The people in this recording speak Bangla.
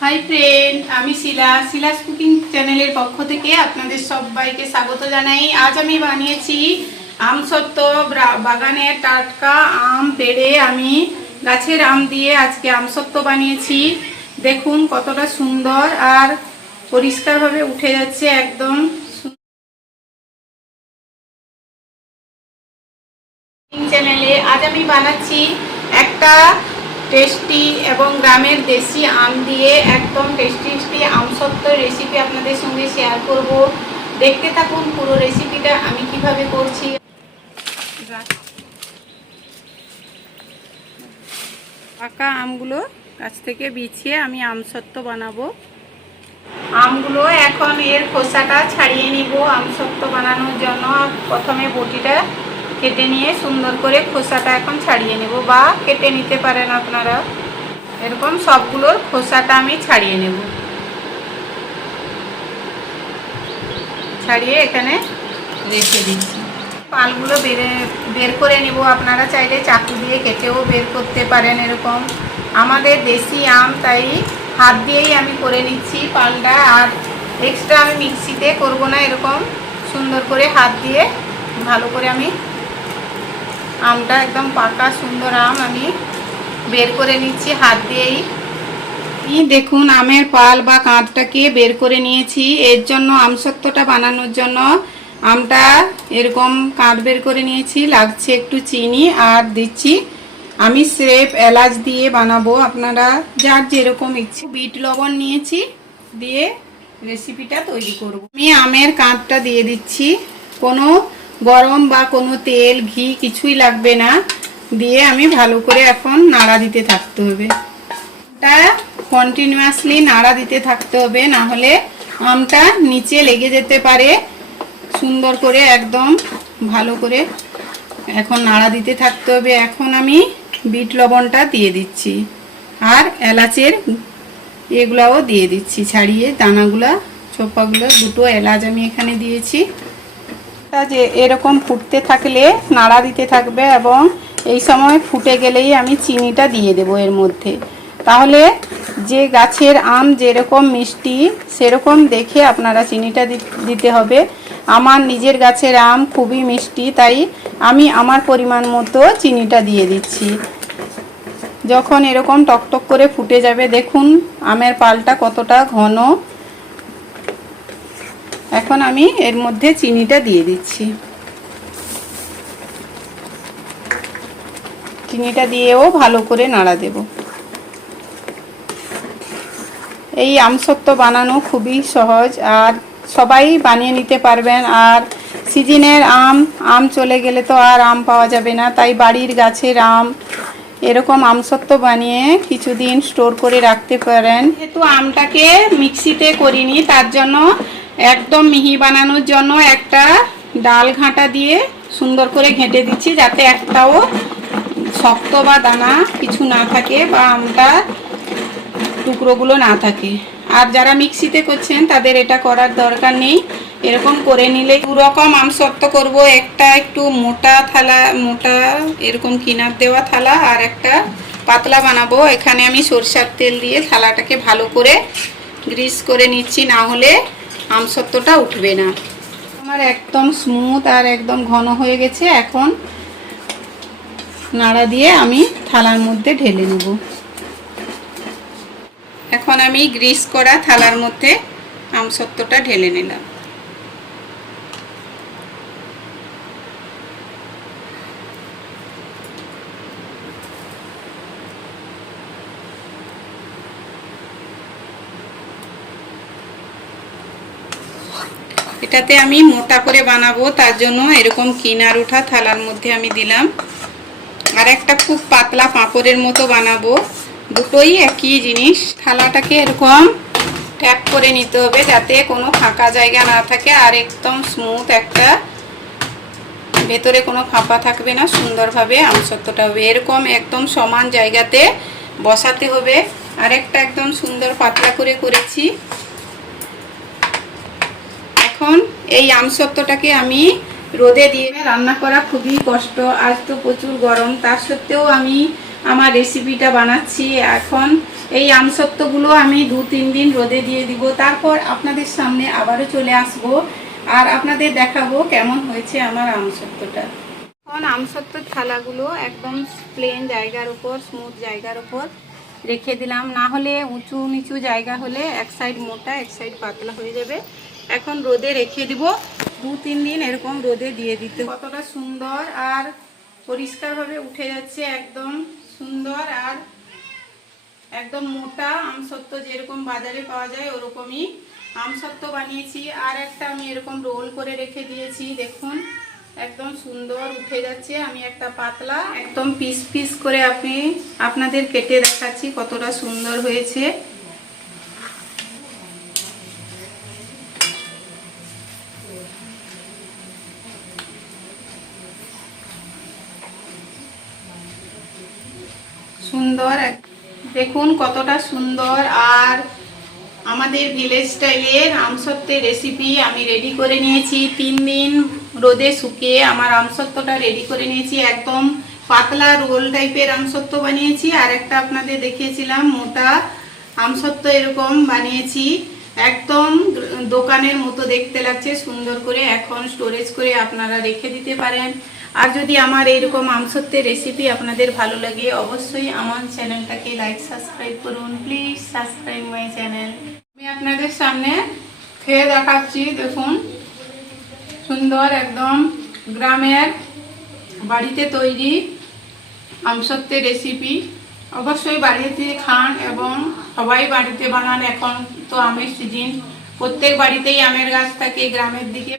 হাই ফ্রেন্ড, আমি শিলাস কুকিং চ্যানেলের পক্ষ থেকে আপনাদের সবাইকে স্বাগত জানাই। আজ আমি বানিয়েছি আমসত্ত্ব, বাগানের টাটকা আম পেড়ে আমি গাছের আম দিয়ে আজকে আমসত্ত্ব বানিয়েছি। দেখুন কতটা সুন্দর আর পরিষ্কারভাবে উঠে যাচ্ছে একদম। চ্যানেলে আজ আমি বানাচ্ছি একটা টেস্টি এবং গ্রামের দেশি আম দিয়ে একদম টেস্টি আমসত্ত্ব রেসিপি আপনাদের সঙ্গে শেয়ার করব। দেখতে থাকুন পুরো রেসিপিটা আমি কিভাবে করছি। পাকা আমগুলো গাছ থেকে বিছিয়ে আমি আমসত্ত্ব বানাবো। আমগুলো এখন এর খোসাটা ছাড়িয়ে নিব আমসত্ত্ব বানানোর জন্য। প্রথমে বটিটা কেটে নিয়ে সুন্দর করে খোসাটা এখন ছাড়িয়ে নেব, বা কেটে নিতে পারেন আপনারা। এরকম সবগুলোর খোসাটা আমি ছাড়িয়ে নেব, ছাড়িয়ে এখানে রেখে দিচ্ছি। পালগুলো বের করে নেব। আপনারা চাইলে চাকু দিয়ে কেটেও বের করতে পারেন। এরকম আমাদের দেশি আম, তাই হাত দিয়েই আমি করে নিচ্ছি পালটা। আর এক্সট্রা আমি মিক্সিতে করব না, এরকম সুন্দর করে হাত দিয়ে ভালো করে আমি আমটা একদম পাকা সুন্দর আম আমি বের করে নিচ্ছি হাত দিয়েই। দেখুন আমের পাল বা কাঁধটাকে বের করে নিয়েছি। এর জন্য আমসত্ত্বটা বানানোর জন্য আমটা এরকম কাঁধ বের করে নিয়েছি। লাগছে একটু চিনি আর দিচ্ছি আমি স্রেফ এলাচ দিয়ে বানাবো, আপনারা যার যেরকম ইচ্ছে। বিট লবণ নিয়েছি, দিয়ে রেসিপিটা তৈরি করব। আমি আমের কাঁধটা দিয়ে দিচ্ছি। কোনো গরম বা কোনো তেল ঘি কিছুই লাগবে না। দিয়ে আমি ভালো করে এখন নাড়া দিতে থাকতে হবে। এটা কন্টিনিউয়াসলি নাড়া দিতে থাকতে হবে, না হলে আমটা নিচে লেগে যেতে পারে। সুন্দর করে একদম ভালো করে এখন নাড়া দিতে থাকতে হবে। এখন আমি বিট লবণটা দিয়ে দিচ্ছি আর এলাচের এগুলাও দিয়ে দিচ্ছি ছাড়িয়ে, দানাগুলা চোপাগুলো। দুটো এলাচ আমি এখানে দিয়েছি। যে এরকম ফুটতে থাকলে নাড়া দিতে থাকবে, এবং এই সময় ফুটে গেলেই আমি চিনিটা দিয়ে দেব এর মধ্যে। তাহলে যে গাছের আম যেরকম মিষ্টি সেরকম দেখে আপনারা চিনিটা দিতে হবে। আমার নিজের গাছের আম খুবই মিষ্টি, তাই আমি আমার পরিমাণ মতো চিনিটা দিয়ে দিচ্ছি। যখন এরকম টকটক করে ফুটে যাবে, দেখুন আমের পালটা কতটা ঘন। এখন আমি এর মধ্যে চিনিটা দিয়ে দিচ্ছি। চিনিটা দিয়েও ভালো করে নাড়া দেব। এই আমসত্ত্ব বানানো খুবই সহজ, আর সবাই বানিয়ে নিতে পারবেন। আর সিজনের আম চলে গেলে তো আর আম পাওয়া যাবে না, তাই বাড়ির গাছের আম এরকম আমসত্ত্ব বানিয়ে কিছুদিন স্টোর করে রাখতে পারেন। যেহেতু আমটাকে মিক্সিতে করিনি, তার জন্য একদম মিহি বানানোর জন্য একটা ডাল ঘাঁটা দিয়ে সুন্দর করে ঘেঁটে দিচ্ছি, যাতে একটাও শক্ত বা দানা কিছু না থাকে, বা আমটা টুকরোগুলো না থাকে। আর যারা মিক্সিতে করছেন তাদের এটা করার দরকার নেই। এরকম করে নিলে দু রকম আমসত্ত্ব করব। একটা একটু মোটা থালা, মোটা এরকম কিনার দেওয়া থালা, আর একটা পাতলা বানাবো। এখানে আমি সরষের তেল দিয়ে থালাটাকে ভালো করে গ্রিস করে নিচ্ছি, না হলে আমসত্ত্বটা উঠবে না। আমার একদম স্মুথ আর একদম ঘন হয়ে গেছে। এখন নাড়া দিয়ে আমি থালার মধ্যে ঢেলে নেব। এখন আমি গ্রিস করা থালার মধ্যে আমসত্ত্বটা ঢেলে নিলাম। এটাতে আমি মোটা করে বানাবো, তার জন্য এরকম কিনার ওঠা থালার মধ্যে আমি দিলাম। আর একটা খুব পাতলা পাঁপড়ের মতো বানাবো। দুটোই একই জিনিস। থালাটাকে এরকম ট্যাপ করে নিতে হবে, যাতে কোনো ফাঁকা জায়গা না থাকে, আর একদম স্মুথ একটা, ভেতরে কোনো ফাঁপা থাকবে না। সুন্দরভাবে আমসত্ত্বটা হবে এরকম একদম সমান জায়গাতে বসাতে হবে। আর একটা একদম সুন্দর পাতলা করে করেছি। এখন এই আমসত্ত্বটাকে আমি রোদে দিয়ে রান্না করা খুবই কষ্ট। আজ তো প্রচুর গরম, তার সত্ত্বেও আমি আমার রেসিপিটা বানাচ্ছি। এখন এই আমসত্ত্বগুলো আমি 2-3 দিন রোদে দিয়ে দিব, তারপর আপনাদের সামনে আবারও চলে আসব আর আপনাদের দেখাবো কেমন হয়েছে আমার আমসত্ত্বটা। এখন আমসত্ত্বর থালাগুলো একদম প্লেন জায়গার উপর, স্মুথ জায়গার উপর রেখে দিলাম, না হলে উঁচু নিচু জায়গা হলে এক সাইড মোটা এক সাইড পাতলা হয়ে যাবে। এখন রোদে রেখে দিব 2-3 দিন, এরকম রোদে দিয়ে দিতে। কতটা সুন্দর আর পরিষ্কারভাবে উঠে যাচ্ছে, একদম সুন্দর আর একদম মোটা আমসত্ত্ব যেরকম বাজারে পাওয়া যায় ওরকমই আমসত্ত্ব বানিয়েছি। আর একটা আমি এরকম রোল করে রেখে দিয়েছি, দেখুন একদম সুন্দর উঠে যাচ্ছে। আমি একটা পাতলা একদম পিস পিস করে আপনাদের কেটে দেখাচ্ছি কতটা সুন্দর হয়েছে। সুন্দর দেখুন কতটা সুন্দর। আর আমাদের ভিলেজ স্টাইলের আমসত্ত্বের রেসিপি আমি রেডি করে নিয়েছি। 3 দিন রোদে শুকিয়ে আমার আমসত্ত্বটা রেডি করে নিয়েছি। একদম পাতলা রোল টাইপের আমসত্ত্ব বানিয়েছি, আর একটা আপনাদের দেখিয়েছিলাম মোটা আমসত্ত্ব এরকম বানিয়েছি। একদম দোকানের মতো দেখতে লাগছে সুন্দর করে। এখন স্টোরেজ করে আপনারা রেখে দিতে পারেন। আর যদি আমার এইরকম আমসত্ত্বের রেসিপি আপনাদের ভালো লাগে অবশ্যই আমার চ্যানেলটাকে লাইক সাবস্ক্রাইব করুন। Please subscribe my channel. আমি আপনাদের সামনে খেয়ে দেখাচ্ছি, দেখুন সুন্দর একদম গ্রামের বাড়িতে তৈরি আমসত্ত্বের রেসিপি। অবশ্যই বাড়িতে খান এবং সবাই বাড়িতে বানান। এখন তো আমের সিজন, প্রত্যেক বাড়িতেই আমের গাছ থাকে গ্রামের দিকে।